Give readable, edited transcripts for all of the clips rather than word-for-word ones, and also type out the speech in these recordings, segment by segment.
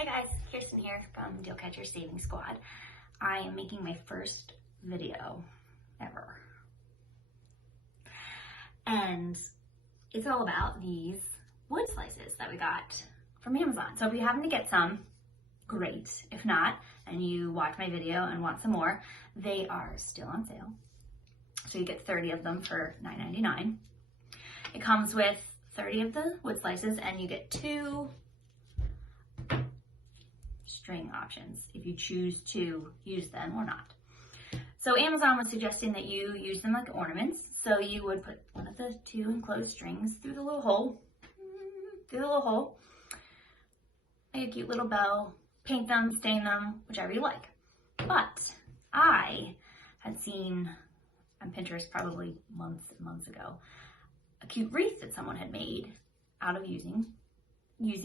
Hey guys, Kirsten here from Deal Catcher Saving Squad. I am making my first video ever. And it's all about these wood slices that we got from Amazon. So if you happen to get some, great. If not, and you watch my video and want some more, they are still on sale. So you get 30 of them for $9.99. It comes with 30 of the wood slices and you get 2 string options if you choose to use them or not. So Amazon was suggesting that you use them like ornaments. So you would put one of the 2 enclosed strings through the little hole, make a cute little bow, paint them, stain them, whichever you like. But I had seen on Pinterest probably months and months ago a cute wreath that someone had made out of using these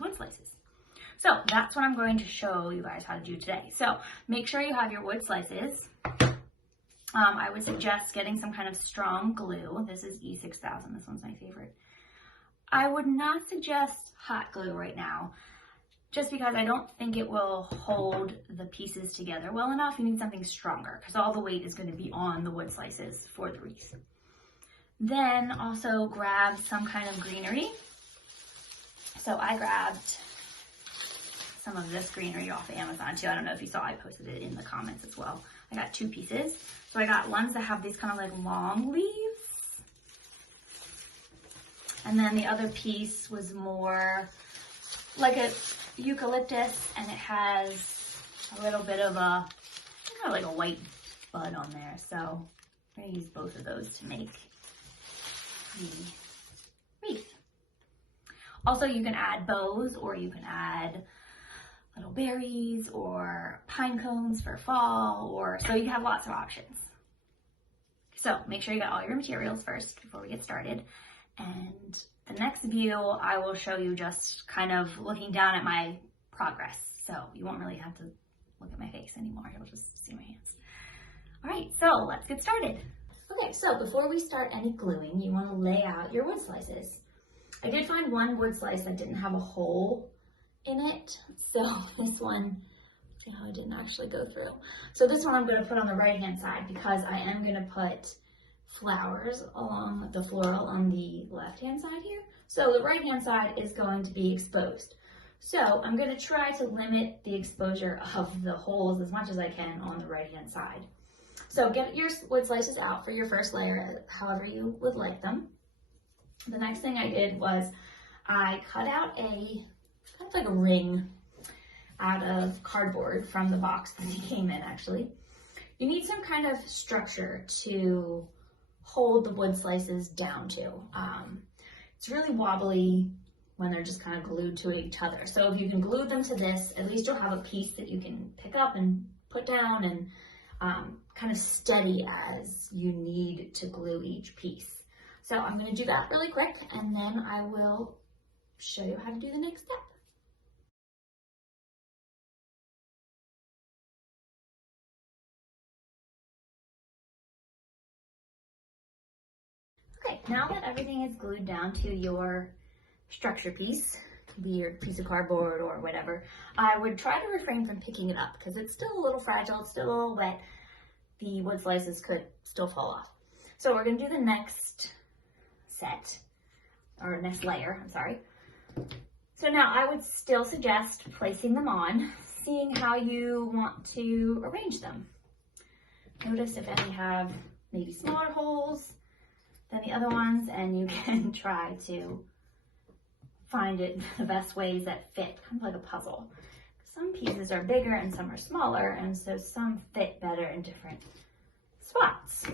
wood slices. So that's what I'm going to show you guys how to do today. So make sure you have your wood slices. I would suggest getting some kind of strong glue. This is E6000, this one's my favorite. I would not suggest hot glue right now, just because I don't think it will hold the pieces together well enough. You need something stronger, because all the weight is going to be on the wood slices for the wreath. Then also grab some kind of greenery. So I grabbed some of this greenery off of Amazon too. I don't know if you saw, I posted it in the comments as well. I got 2 pieces. So I got ones that have these kind of like long leaves. And then the other piece was more like a eucalyptus, and it has a little bit of a, kind of like a white bud on there. So I'm gonna use both of those to make the wreath. Also, you can add bows, or you can add little berries or pine cones for fall, or so you have lots of options. So make sure you got all your materials first before we get started. And the next view, I will show you just kind of looking down at my progress. So you won't really have to look at my face anymore. You'll just see my hands. All right, so let's get started. Okay, so before we start any gluing, you want to lay out your wood slices. I did find one wood slice that didn't have a hole in it. So this one, see how it didn't actually go through. So this one I'm going to put on the right hand side, because I am going to put flowers along the floral on the left hand side here. So the right hand side is going to be exposed. So I'm going to try to limit the exposure of the holes as much as I can on the right hand side. So get your wood slices out for your first layer, however you would like them. The next thing I did was I cut out a kind of like a ring out of cardboard from the box that it came in actually. You need some kind of structure to hold the wood slices down to. It's really wobbly when they're just kind of glued to each other. So if you can glue them to this, at least you'll have a piece that you can pick up and put down and kind of steady as you need to glue each piece. So I'm going to do that really quick, and then I will show you how to do the next step. Okay, now that everything is glued down to your structure piece, be your piece of cardboard or whatever, I would try to refrain from picking it up because it's still a little fragile, it's still a little wet. The wood slices could still fall off. So we're going to do the next set, or next layer, I'm sorry. So now I would still suggest placing them on, seeing how you want to arrange them. Notice if any have maybe smaller holes than the other ones, and you can try to find it the best ways that fit, kind of like a puzzle. Some pieces are bigger and some are smaller, and so some fit better in different spots.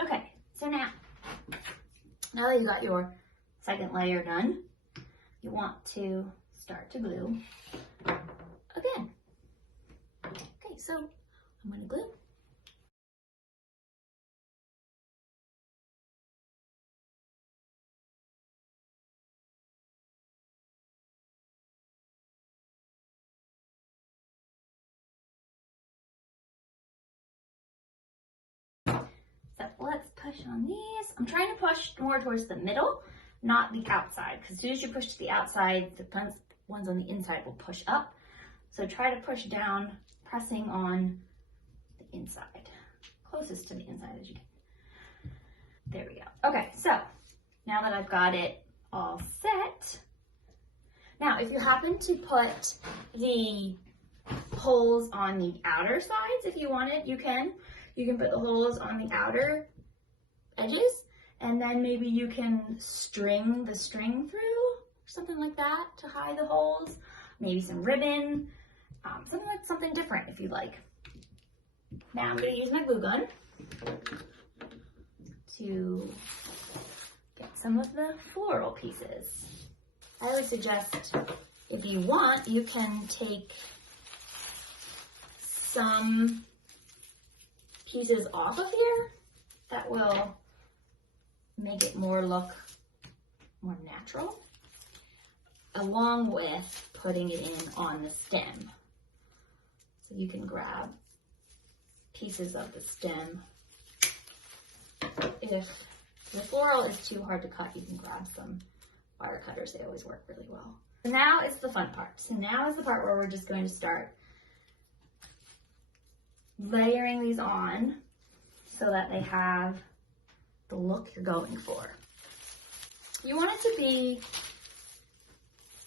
Okay, so now that you got your second layer done, you want to start to glue again. Okay, so I'm going to glue. So let's push on these. I'm trying to push more towards the middle, not the outside, because as soon as you push to the outside, the ones on the inside will push up. So try to push down, pressing on the inside, closest to the inside as you can. There we go. Okay, so now that I've got it all set, now if you happen to put the holes on the outer sides, if you want it, you can. You can put the holes on the outer edges, and then maybe you can string the string through, or something like that to hide the holes. Maybe some ribbon, something different if you like. Now I'm going to use my glue gun to get some of the floral pieces. I always suggest, if you want, you can take some pieces off of here. That will make it look more natural, along with putting it in on the stem. So you can grab pieces of the stem. If the floral is too hard to cut, you can grab some wire cutters. They always work really well. So now is the fun part. So now is the part where we're just going to start layering these on so that they have the look you're going for. You want it to be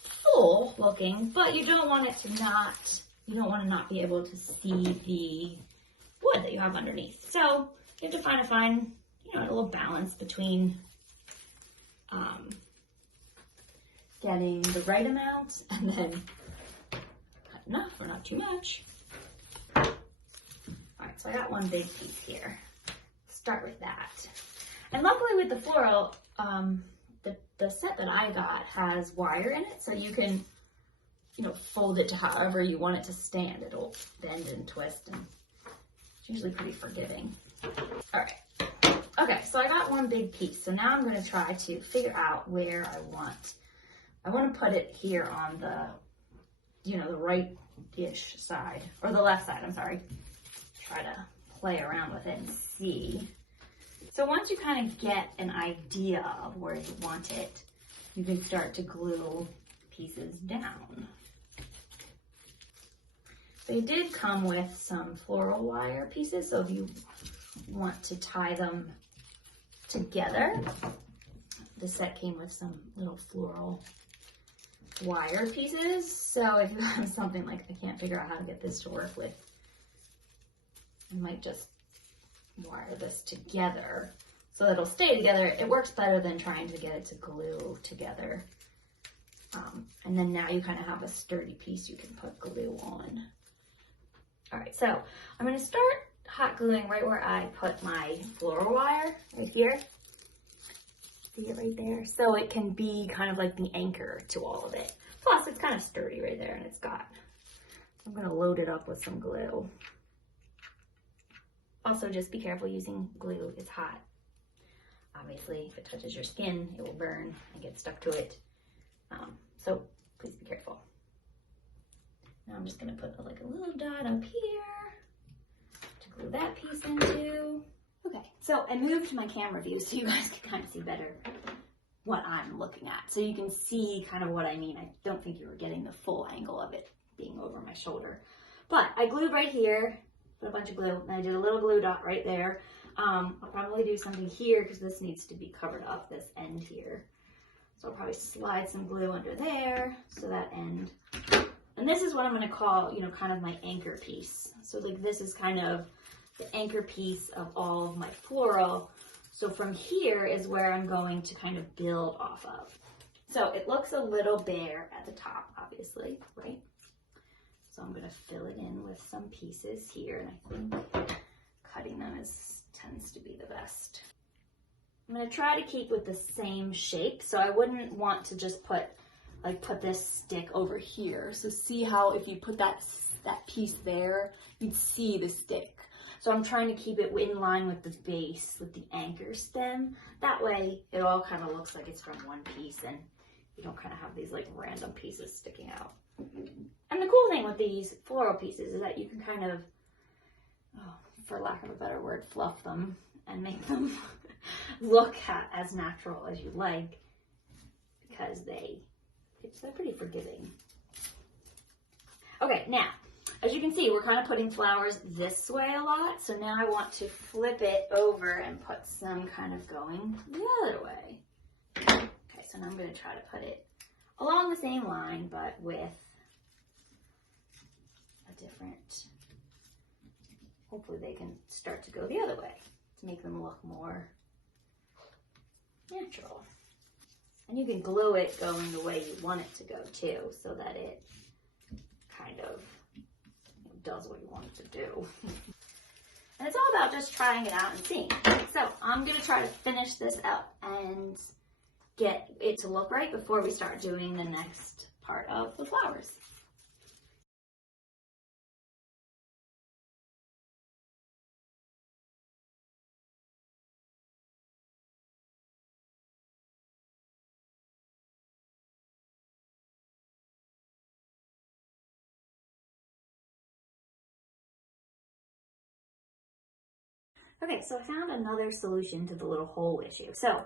full looking, but you don't want it to not be able to see the wood that you have underneath. So you have to find a little balance between getting the right amount and then not enough or not too much. All right, so I got one big piece here. Start with that. And luckily with the floral, the set that I got has wire in it, so you can, fold it to however you want it to stand. It'll bend and twist, and it's usually pretty forgiving. All right. Okay, so I got one big piece. So now I'm going to try to figure out where I want to put it here on the, the right-ish side, or the left side, I'm sorry. Try to play around with it and see. So once you kind of get an idea of where you want it, you can start to glue pieces down. They did come with some floral wire pieces, so if you want to tie them together, the set came with some little floral wire pieces. So if you have something like, I can't figure out how to get this to work with, I might just wire this together so that it'll stay together. It works better than trying to get it to glue together. And then now you kind of have a sturdy piece you can put glue on. All right, so I'm going to start hot gluing right where I put my floral wire, right here. See it right there? So it can be kind of like the anchor to all of it. Plus, it's kind of sturdy right there, and I'm going to load it up with some glue. Also, just be careful using glue. It's hot. Obviously, if it touches your skin, it will burn and get stuck to it. So please be careful. Now I'm just going to put a little dot up here to glue that piece into. Okay, so I moved my camera view so you guys can kind of see better what I'm looking at. So you can see kind of what I mean. I don't think you were getting the full angle of it being over my shoulder. But I glued right here, put a bunch of glue, and I did a little glue dot right there. I'll probably do something here because this needs to be covered up, this end here. So I'll probably slide some glue under there, so that end. And this is what I'm going to call, kind of my anchor piece. So this is kind of the anchor piece of all of my floral. So from here is where I'm going to kind of build off of. So it looks a little bare at the top, obviously, right? So I'm going to fill it in with some pieces here, and I think cutting them tends to be the best. I'm going to try to keep with the same shape, so I wouldn't want to just put this stick over here. So see how if you put that piece there, you'd see the stick. So I'm trying to keep it in line with the base, with the anchor stem. That way it all kind of looks like it's from one piece, and you don't kind of have these random pieces sticking out. And the cool thing with these floral pieces is that you can kind of, for lack of a better word, fluff them and make them look as natural as you like, because they're pretty forgiving. Okay, now, as you can see, we're kind of putting flowers this way a lot, so now I want to flip it over and put some kind of going the other way. Okay, so now I'm going to try to put it along the same line, but with a different, hopefully they can start to go the other way to make them look more natural. And you can glue it going the way you want it to go too, so that it kind of does what you want it to do. And it's all about just trying it out and seeing. So I'm going to try to finish this up and get it to look right before we start doing the next part of the flowers. Okay, so I found another solution to the little hole issue. So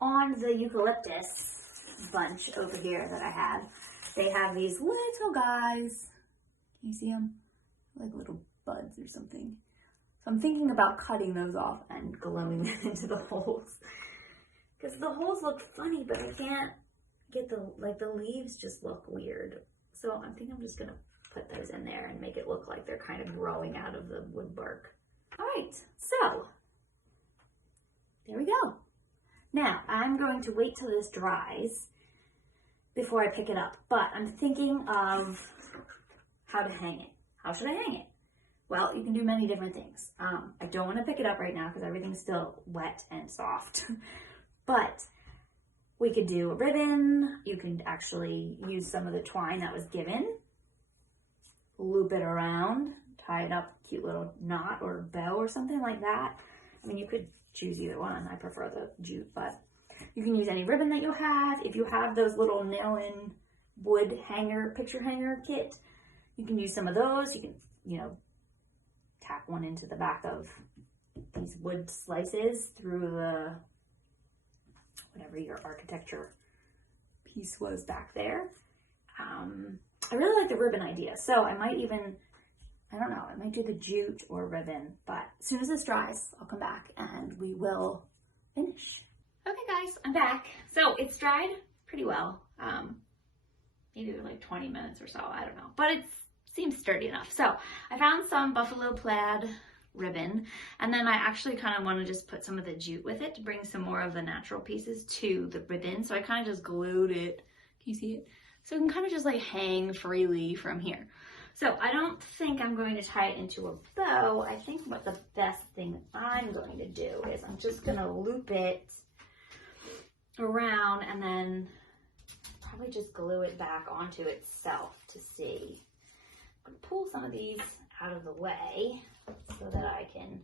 on the eucalyptus bunch over here that I had, they have these little guys. Can you see them? Like little buds or something. So I'm thinking about cutting those off and gluing them into the holes. Because the holes look funny, but I can't get the leaves just look weird. So I think I'm just gonna put those in there and make it look like they're kind of growing out of the wood bark. All right, so there we go. Now I'm going to wait till this dries before I pick it up, but I'm thinking of how to hang it. How should I hang it? Well, you can do many different things. I don't want to pick it up right now because everything's still wet and soft, but we could do a ribbon. You can actually use some of the twine that was given, loop it around, tie it up, cute little knot or bow or something like that. I mean, you could choose either one. I prefer the jute, but you can use any ribbon that you have. If you have those little nail-in wood hanger, picture hanger kit, you can use some of those. You can, you know, tack one into the back of these wood slices through the, whatever your architecture piece was back there. I really like the ribbon idea, so I might even, I don't know, I might do the jute or ribbon, but as soon as this dries, I'll come back and we will finish. Okay guys, I'm back. So it's dried pretty well. Maybe like 20 minutes or so, I don't know, but it seems sturdy enough. So I found some buffalo plaid ribbon, and then I actually kind of want to just put some of the jute with it to bring some more of the natural pieces to the ribbon. So I kind of just glued it. Can you see it? So it can kind of just like hang freely from here. So I don't think I'm going to tie it into a bow. I think what the best thing I'm going to do is I'm just going to loop it around and then probably just glue it back onto itself to see. I'm going to pull some of these out of the way so that I can,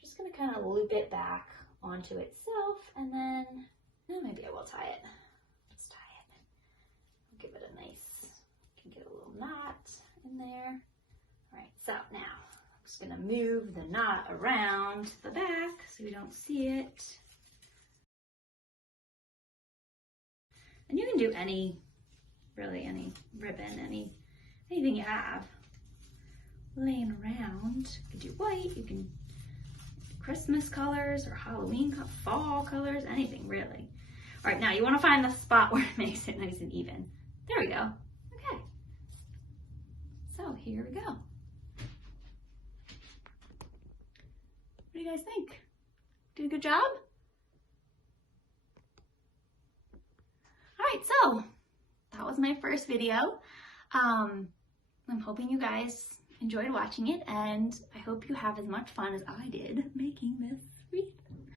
just going to kind of loop it back onto itself, and then maybe I will tie it. Let's tie it. I'll give it a nice, can get a little knot in there. All right, so now I'm just going to move the knot around the back so we don't see it. And you can do any, really any ribbon, anything you have laying around. You can do white, you can do Christmas colors or Halloween, fall colors, anything really. All right, now you want to find the spot where it makes it nice and even. There we go. Okay. So here we go. What do you guys think? Did a good job? All right, so that was my first video. I'm hoping you guys enjoyed watching it, and I hope you have as much fun as I did making this wreath.